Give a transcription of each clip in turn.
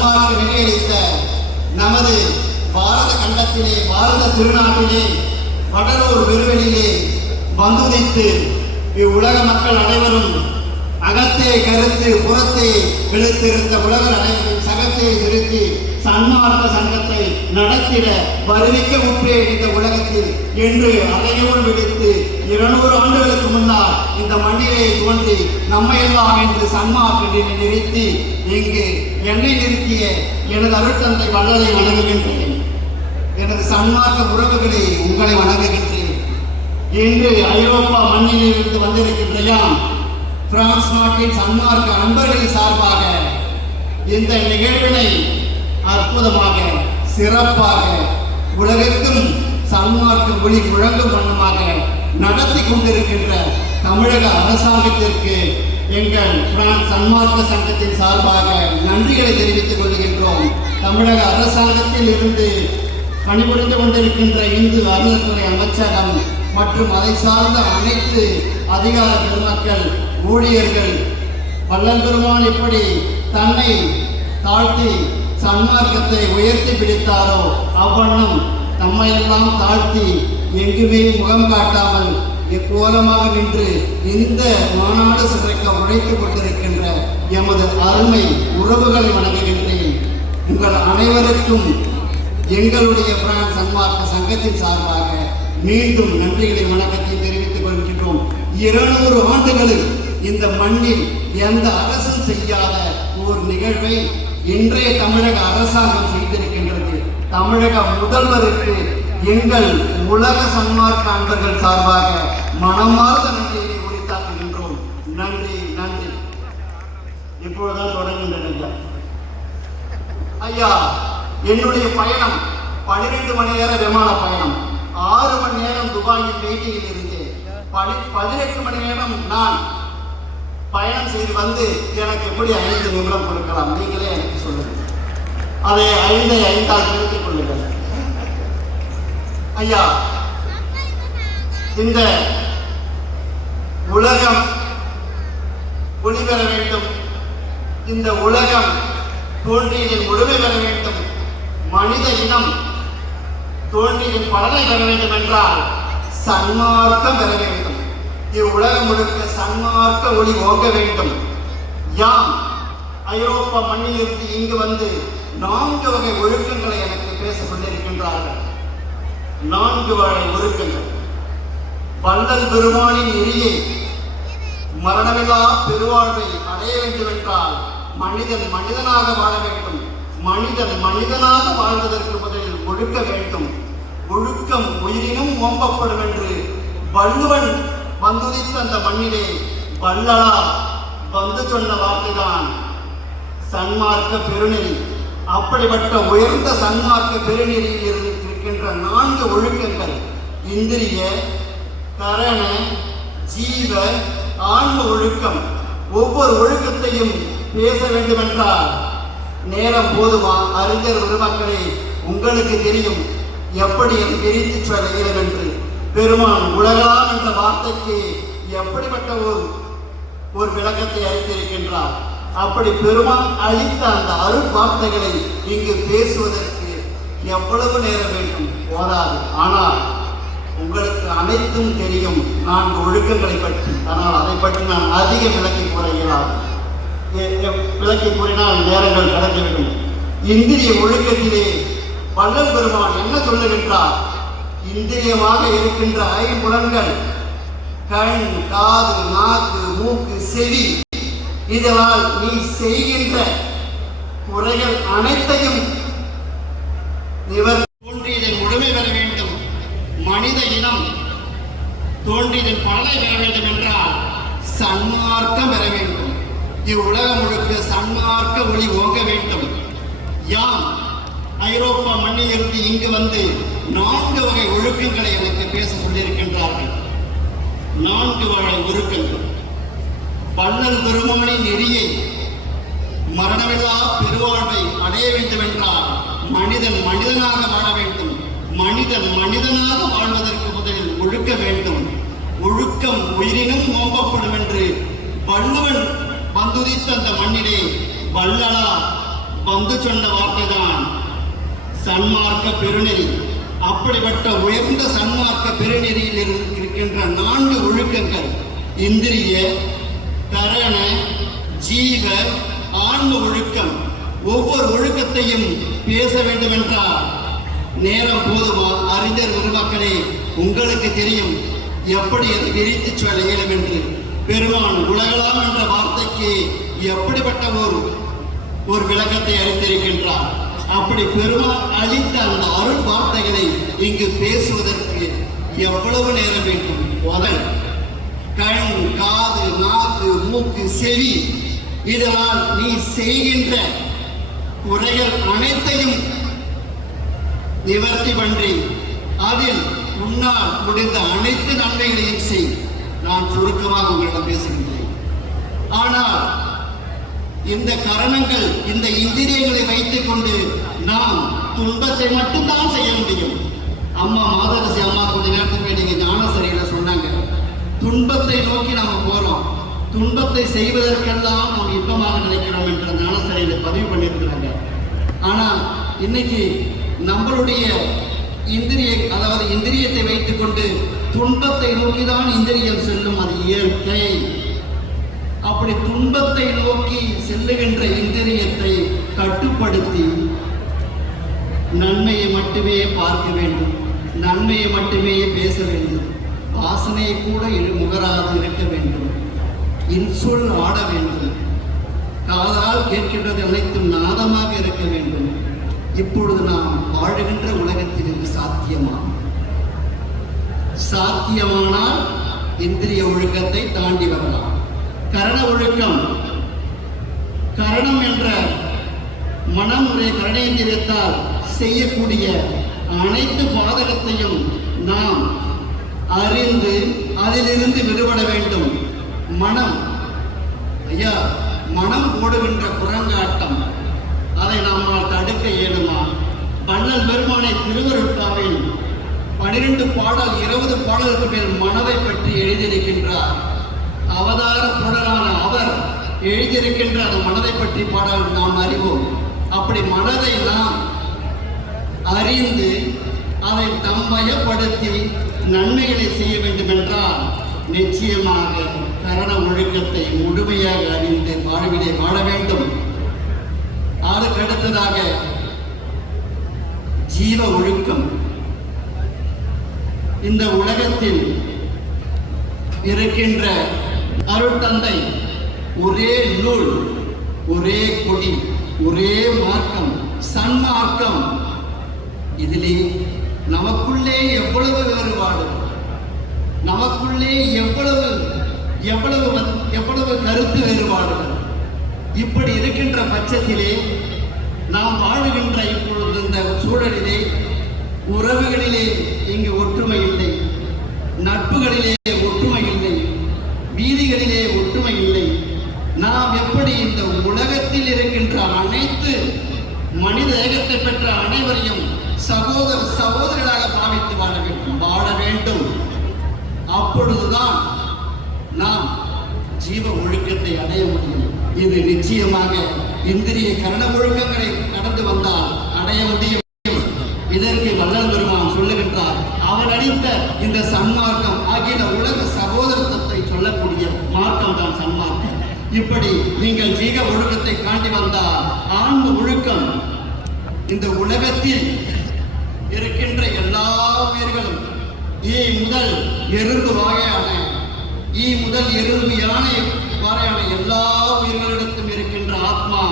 சன்மார்க்க நிலையளித்த நமது பாரத கண்டத்திலே, பாரத திருநாட்டிலே, வடலூர் பெருவெளியிலே வந்துதித்து இவ்வுலக மக்கள் அனைவரும் அகத்தே கருத்து புறத்தே வெளுத்திருந்த உலக அனைவரும் சகத்தை திருத்தி சன்மார்க்க சங்கத்தை நடத்திட வருவிக்க உற்றே இந்த உலகத்தில் என்று அலையோடு விடுத்து 200 ஆண்டுகளுக்கு முன்னால் இந்த மண்ணிலே தோன்றி நம்மையெல்லாம் என்று சன்மார்க்க நிறுத்தி இங்கு என்னை நிறுத்திய எனது அருட்தந்தை வள்ளலை வணங்குகின்றேன். எனது சன்மார்க்க உறவுகளை உங்களை வணங்குகின்றேன். இன்று ஐரோப்பா மண்ணில் இருந்து வந்திருக்கின்ற யாம் பிரான்ஸ் நாட்டின் சன்மார்க்க அன்பர்களின் சார்பாக இந்த நிகழ்வினை அற்புதமாக சிறப்பாக உலகிற்கும் சன்மார்க்க ஒளி முழங்கும் வண்ணமாக நடத்தி கொண்டிருக்கின்ற தமிழக அரசாங்கத்திற்கு எங்கள் பிரான்ஸ் சன்மார்க்க சங்கத்தின் சார்பாக நன்றிகளை தெரிவித்துக் கொள்கின்றோம். தமிழக அரசாங்கத்தில் இருந்து பணிபுரிந்து கொண்டிருக்கின்ற இந்து அறநிலையத்துறை அமைச்சகம் மற்றும் அதை சார்ந்த அனைத்து அதிகார பெருமக்கள், ஊழியர்கள், வள்ளல் பெருமான் எப்படி தன்னை தாழ்த்தி சன்மார்க்கத்தை உயர்த்தி பிடித்தாரோ அவ்வண்ணம் நம்மையெல்லாம் தாழ்த்தி எங்குமே முகம் காட்டாமல் கோலமாக நின்று இந்த மாநாடு சிறைக்க உழைத்துக் கொண்டிருக்கின்ற எமது அருமை உறவுகளை வணங்குகின்றேன். உங்கள் அனைவருக்கும் எங்களுடைய பிரான்ஸ் சன்மார்க்க சங்கத்தின் சார்பாக மீண்டும் நன்றிகளை வணக்கத்தை தெரிவித்துக் கொள்கின்றோம். 200 ஆண்டுகளில் இந்த மண்ணில் எந்த அரசும் செய்யாத ஒரு நிகழ்வை இன்றைய தமிழக அரசாங்கம் செய்திருக்கின்றது. தமிழக முதல்வருக்கு எங்கள் உலக சன்மார்க்க அன்பர்கள் சார்பாக மனமார்ந்த நன்றியை உரித்தாக்குகின்றோம். நன்றி நன்றி. இப்பொழுதுதான் தொடங்குகின்றன ஐயா. என்னுடைய பயணம் 12 மணி நேர விமான பயணம், 6 மணி நேரம் துபாயில் வெயிட்டிங்கில் இருந்து 18 மணி நேரம் நான் பயணம் செய்து வந்து எனக்கு எப்படி 5 நிமிடம் கொடுக்கலாம்? நீங்களே எனக்கு சொல்லுங்க. அதை 5 நிறுத்திக் கொள்ளுங்கள் ஐயா. இந்த உலகம் ஒளி பெற வேண்டும், இந்த உலகம் தோன்றியதின் முழுமை பெற வேண்டும், மனித இனம் தோன்றியதின் பலனை பெற வேண்டும் என்றால் சன்மார்க்கம் பெற வேண்டும். இவ்வுலகம் முழுக்க சன்மார்க்க ஒளி ஓங்க வேண்டும். யாம் ஐரோப்பா மண்ணில் இருந்து இங்கு வந்து 4 வகை ஒழுக்கங்களை எனக்கு பேச சொல்லியிருக்கின்றார்கள். 4 வகை ஒழுக்கங்கள். வள்ளல் பெருமானின் நெறியை மரணமில்லா பெருவாழ்வை அடைய வேண்டும் என்றால் மனிதன் மனிதனாக வாழ வேண்டும். மனிதன் மனிதனாக வாழ்வதற்கு முதலில் ஒழுக்க வேண்டும். ஒழுக்கம் உயிரினும் ஓம்பப்படும் என்று வள்ளுவன் வந்துதித்த அந்த மண்ணிலே வள்ளலா வந்து சொன்ன வார்த்தைதான் சன்மார்க்க பெருநெறி. அப்படிப்பட்ட உயர்ந்த சன்மார்க்க பெருநெறியில் இருக்கின்ற 4 ஒழுக்கங்கள் இந்திரிய, கரண, ஜீவ, ஆன்ம ஒழுக்கம். ஒவ்வொரு ஒழுக்கத்தையும் பேச வேண்டும் என்றால் நேரம் போதுமா? அறிஞர் பெருமக்களே, உங்களுக்கு தெரியும் எப்படி பிரித்து சொல்ல இயலும் என்று. பெருமான் உலகலாம் என்ற வார்த்தைக்கு எப்படிப்பட்ட ஒரு விளக்கத்தை அளித்திருக்கின்றார். அப்படி பெருமான் அளித்த அந்த அருள் வார்த்தைகளை இங்கு பேசுவதற்கு எவ்வளவு நேரம் வேண்டும்? போதாது. ஆனால் உங்களுக்கு அனைத்தும் தெரியும் 4 ஒழுக்கங்களை பற்றி. ஆனால் அதை பற்றி நான் அதிக விளக்கி கூற இயலாது. விளக்கி கூறினால் நேரங்கள் கடந்துவிடும். இந்திரிய ஒழுக்கத்திலே வள்ளல் பெருமான் என்ன சொல்லுகின்றார்? இந்திரியமாக இருக்கின்ற 5 புலன்கள், கண், காது, நாக்கு, மூக்கு, செவி, இதனால் நீ செய்கின்ற குறைகள் அனைத்தையும் தோன்றியதன் முழுமை பெற வேண்டும். மனித இனம் தோன்றியதன் பலனை பெற வேண்டும் என்றால் சன்மார்க்கம் பெற வேண்டும். இவ்வுலகம் முழுக்க சன்மார்க்க ஒளி ஓங்க வேண்டும். யாம் ஐரோப்பா மண்ணில் இருந்து இங்கு வந்து 4 வகை ஒழுக்கங்களை எனக்கு பேச சொல்லியிருக்கின்றார்கள். 4 வகை ஒழுக்கங்கள். வள்ளல் பெருமானின் நெறியை மரணமில்லா பெருவாழ்வை அடைய வேண்டும் என்றால் மனிதன் மனிதனாக வாழ வேண்டும். மனிதன் மனிதனாக வாழ்வதற்கு முதலில் ஒழுக்க வேண்டும். ஒழுக்கம் உயிரினும் ஓம்பப்படும் என்று வள்ளுவன் வந்துதித்த அந்த மண்ணிலே வள்ளலா வந்து சொன்ன வார்த்தை தான் சன்மார்க்க பெருநெறி. அப்படிப்பட்ட உயர்ந்த சன்மார்க்க பெருநெறியில் இருக்கின்ற 4 ஒழுக்கங்கள் இந்திரிய, கரண, ஜீவ, ஆன்ம ஒழுக்கம். ஒவ்வொரு ஒழுக்கத்தையும் பேச வேண்டும் என்றால் நேரம் போதுமா? அறிஞர் பெருமக்களே, உங்களுக்கு தெரியும் எப்படி அதை விரித்து சொல்ல இயலும் என்று. பெருமான் உலகலாம் என்ற வார்த்தைக்கு எப்படிப்பட்ட ஒரு விளக்கத்தை அளித்திருக்கின்றார். அப்படி பெருமான் அளித்த அந்த அருள் வார்த்தைகளை இங்கு பேசுவதற்கு எவ்வளவு நேரம் வேண்டும்? முதல் கண், காது, நாக்கு, மூக்கு, செவி, இதனால் நீ செய்கின்ற குறைகள் அனைத்தையும் நிவர்த்தி பண்ணி அதில் உன்னால் முடிந்த அனைத்து நன்மைகளையும் செய். நான் சுருக்கமாக உங்களிடம் பேசுகின்றேன். ஆனால் இந்த கரணங்கள், இந்த இந்திரியங்களை வைத்துக் கொண்டு நாம் துன்பத்தை மட்டும்தான் செய்ய முடியும். அம்மா மாதரசி அம்மா கொஞ்ச நேரத்துக்கு நீங்க ஞானசரியில சொன்னாங்க, துன்பத்தை நோக்கி நாம போறோம், துன்பத்தை செய்வதற்கெல்லாம் நாம் இன்பமாக நினைக்கிறோம் என்ற ஞானசரியில பதிவு பண்ணியிருக்கிறாங்க. ஆனா இன்னைக்கு நம்மளுடைய இந்திரியத்தை வைத்துக் கொண்டு துன்பத்தை நோக்கிதான் இந்திரியம் செல்லும். அது இயற்கை. அப்படி துன்பத்தை நோக்கி செல்லுகின்ற இந்திரியத்தை கட்டுப்படுத்தி நன்மையை மட்டுமே பார்க்க வேண்டும், நன்மையை மட்டுமே பேச வேண்டும், வாசனையை கூட முகராது இருக்க வேண்டும், இன்சொல் ஆட வேண்டும், காதால் கேட்கின்றது அனைத்தும் நாதமாக இருக்க வேண்டும். இப்பொழுது நாம் வாழுகின்ற உலகத்தில் இது சாத்தியமா? சாத்தியமானால் இந்திரிய ஒழுக்கத்தை தாண்டி வரலாம். கரண ஒழுக்கம், கரணம் என்ற மனமுறை கரணேந்திரியத்தால் செய்யக்கூடிய அனைத்து பாதகத்தையும் நாம் அறிந்து அதிலிருந்து விடுபட வேண்டும். மனம், ஐயா, மனம் ஓடுகின்ற குரங்காட்டம், அதை நம்மால் தடுக்க இயலுமா? வள்ளல் பெருமானை திருவருட்பாவில் 12 பாடல் 20 பாடலுக்கு மேல் மனதை பற்றி எழுதியிருக்கின்றார். அவதார புடலான அவர் எழுதியிருக்கின்ற அந்த மனதை பற்றி பாடல் நாம் அறிவோம். அப்படி மனதை நாம் அறிந்து அதை தம்மயப்படுத்தி நன்மைகளை செய்ய வேண்டும் என்றால் நிச்சயமாக கரண ஒழுக்கத்தை முழுமையாக அறிந்து வாழ்விலே வாழ வேண்டும். அதுக்கு அடுத்ததாக ஜீவ ஒழுக்கம். இந்த உலகத்தில் இருக்கின்ற அருட்தந்தை ஒரே நூல், ஒரே கொடி, ஒரே மார்க்கம், சன்மார்க்கம். இதிலே நமக்குள்ளே எவ்வளவு வேறுபாடு, நமக்குள்ளே எவ்வளவு கருத்து வேறுபாடுகள். இப்படி இருக்கின்ற பட்சத்திலே நாம் வாழுகின்ற இப்பொழுது இந்த சூழலிலே உறவுகளிலே இங்கு ஒற்றுமை இல்லை, நட்புகளிலே ஒற்றுமை இல்லை, வீதிகளிலே ஒற்றுமை இல்லை. நாம் எப்படி இந்த உலகத்தில் இருக்கின்ற அனைத்து மனித ஏகத்தை பெற்ற அனைவரையும் சகோதரர்களாக பாவித்து வாழ வேண்டும். அப்பொழுதுதான் நாம் ஜீவ ஒழுக்கத்தை அடைய முடியும். இது நிச்சயமாக இந்திரிய கரண ஒழுக்கங்களை கடந்து வந்தால் அடைய முடியும். இதற்கு வள்ளல் பெருமான் சொல்லுகின்றார், அவர் அளித்த இந்த சன்மார்க்கம் அகில உலக சகோதரத்தை சொல்லக்கூடிய மார்க்கம் தான் சன்மார்க்கம். இப்படி நீங்கள் ஜீவ ஒழுக்கத்தை காண்டி வந்தால் ஆன்ம ஒழுக்கம், இந்த உலகத்தில் இருக்கின்ற எல்லா உயிர்களும் ஈ முதல் எறும்பு வகையான யானை வரையான எல்லா உயிர்களிடத்தும் இருக்கின்ற ஆத்மா,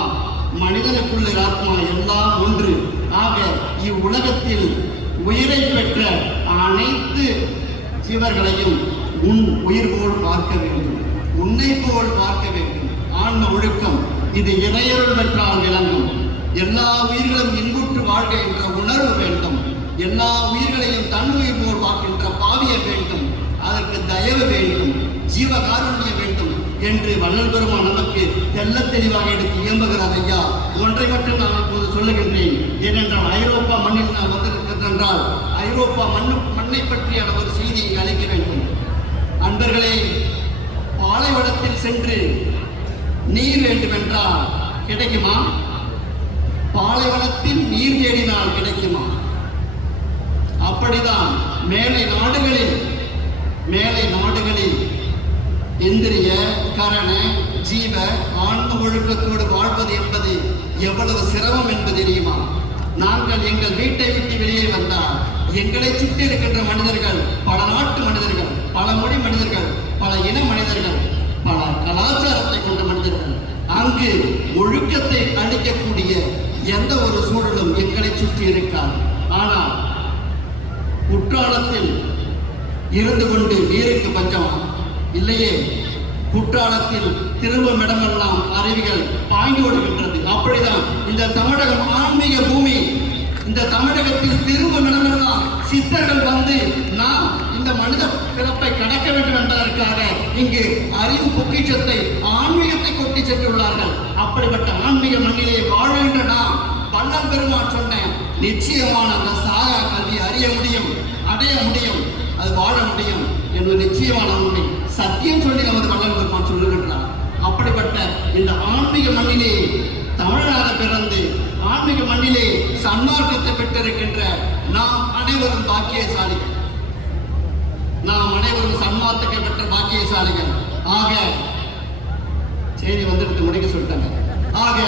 மனிதனுக்குள்ள ஆத்மா எல்லாம் ஒன்று. ஆக இவ்வுலகத்தில் உயிரை பெற்ற அனைத்து ஜீவர்களையும் உன் உயிர் போல் பார்க்க வேண்டும், உன்னை போல் பார்க்க வேண்டும். ஆன்ம ஒழுக்கம் இது இறையருள் பெற்றால் விளங்கும். எல்லா உயிர்களும் இன்புற்று வாழ்க என்ற உணர்வு வேண்டும். எல்லா உயிர்களையும் தன்னுயிர் போல் பார்க்கின்ற பாவிய வேண்டும். அதற்கு தயவு வேண்டும், ஜீவகாருண்யம் வேண்டும் என்று வள்ளல் பெருமான் நமக்கு தெல்ல தெளிவாக எடுத்து இயம்புகிறார். ஐயா, ஒன்றை மட்டும் நான் இப்போது சொல்லுகின்றேன். ஏனென்றால் ஐரோப்பா மண்ணில் நான் வந்திருக்கிறது என்றால் ஐரோப்பா மண்ணை பற்றியான ஒரு செய்தியை அளிக்க வேண்டும். அன்பர்களே, பாலைவனத்தில் சென்று நீர் வேண்டும் என்றால் கிடைக்குமா? பாலைவனத்தில் நீர் தேடினால் கிடைக்குமா? அப்படிதான் மேலை நாடுகளில் இந்திரிய கரண ஜீவ ஆன்ம ஒழுக்கத்தோடு வாழ்வது என்பது எவ்வளவு சிரமம் என்பது தெரியுமா? நாங்கள் எங்கள் வீட்டை விட்டு வெளியே வந்தால் எங்களை சுற்றி இருக்கின்ற மனிதர்கள், பல நாட்டு மனிதர்கள், பல மொழி மனிதர்கள், பல இன மனிதர்கள், பல கலாச்சாரத்தை கொண்ட மனிதர்கள், அங்கு ஒழுக்கத்தை அளிக்கக்கூடிய எந்த ஒரு சூழலும் எங்களை சுற்றி இருக்காது. ஆனால் குற்றாலத்தில் இருந்து கொண்டு நீருக்கு பஞ்சமா? இல்லையே. குற்றாலத்தில் திரும்பும் இடமெல்லாம் அருவிகள் பாய்ந்து ஓடுகின்றது. அப்படிதான் இந்த தமிழகம் ஆன்மீக பூமி. இந்த தமிழகத்தில் திரும்பும் இடமெல்லாம் சித்தர்கள் வந்து நாம் இந்த மனித பிறப்பை கடக்க வேண்டும் என்பதற்காக இங்கு அறிவு பொக்கிஷத்தை, ஆன்மீகத்தை கொட்டி சென்றுள்ளார்கள். அப்படிப்பட்ட ஆன்மீக மண்ணிலே வாழ்கின்ற நாம் வள்ளல் பெருமான் சொன்ன நிச்சயமான அந்த சாகா கல்வி அறிய முடியும், அடைய முடியும், அது வாழ முடியும் என்பது நிச்சயமான உண்மை. சத்தியம் சொல்லி நமது வள்ளல் பெருமான் சொல்லுகின்றார். அப்படிப்பட்ட இந்த ஆன்மீக மண்ணிலே தமிழனாக பிறந்து ஆன்மீக மண்ணிலே சன்மார்க்கத்தை பெற்றிருக்கின்ற நாம் அனைவரும் பாக்கியசாலிகள். நாம் அனைவரும் சன்மார்க்கத்தை பெற்ற பாக்கியசாலிகள். ஆக செய்தி வந்துட்டு முடிக்க சொல்லிட்டாங்க. ஆக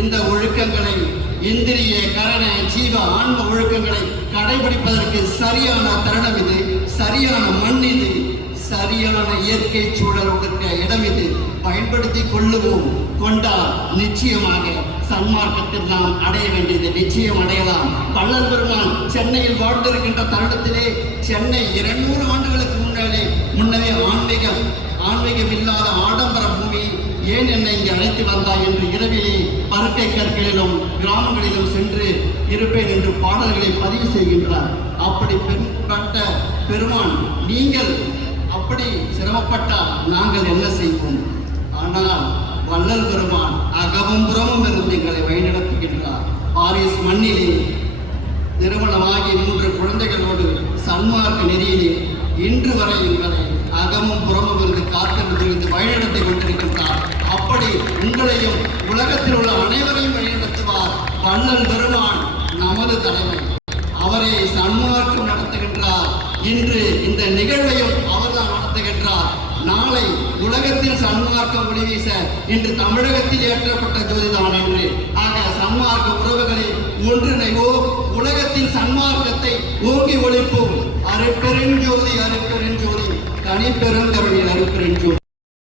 இந்த ஒழுக்கங்களை, இந்திரிய கரண ஜீவ ஆன்ம ஒழுக்கங்களை கடைபிடிப்பதற்கு சரியான தருணம் இது, சரியான மண் இது, சரியான இயற்கை சூழல் கொடுக்க இடம் இது. பயன்படுத்தி கொள்ளுவோம். கொண்டால் நிச்சயமாக சன்மார்க்கத்தில் நாம் அடைய வேண்டியது நிச்சயம் அடையலாம். வள்ளல் பெருமான் சென்னையில் வாழ்ந்திருக்கின்ற தருணத்திலே சென்னை 200 ஆண்டுகளுக்கு முன்னவே ஆன்மீகம் இல்லாத ஆடம்பர பூமி, ஏன் என்னை இங்கு அழைத்து வந்தாய் என்று இரவிலே பருக்கை கற்களிலும் கிராமங்களிலும் சென்று இருப்பேன் என்று பாடல்களை பதிவு செய்கின்றார். அப்படி பெண்பட்ட பெருமான், நீங்கள் அப்படி சிரமப்பட்டால் நாங்கள் என்ன செய்வோம்? ஆனால் வள்ளல் பெருமான் அகமும் புறமும் இருந்து எங்களை வழிநடத்துகின்றார். பாரிஸ் மண்ணிலே திருமணமாகி 3 குழந்தைகளோடு சன்மார்க்க நெறியிலே இன்று வரை எங்களை அகமும் புறமும் இருந்து காத்திருந்து வழிநடத்தி கொண்டிருக்கின்றார். அப்படி உங்களையும் உலகத்தில் உள்ள அனைவரையும் வழிநடத்துவார் வள்ளல் பெருமான். நமது தலைமை அவரை சன்மார்க்கம் நடத்துகின்றார். இன்று இந்த நிகழ்வையும் அவர்தான் நடத்துகின்றார். நாளை உலகத்தில் சன்மார்க்கம் ஒளி வீச இன்று தமிழகத்தில் ஏற்றப்பட்ட ஜோதிதான் என்று. ஆக சன்மார்க்க உறவுகளை ஒன்றிணைவோம். உலகத்தில் சன்மார்க்கத்தை ஓங்கி ஒழிப்போம். அருட்பெருஞ்சோதி, அருட்பெருஞ்சோதி, தனிப்பெருங்கருணை, அருட்பெருஞ்சோதி.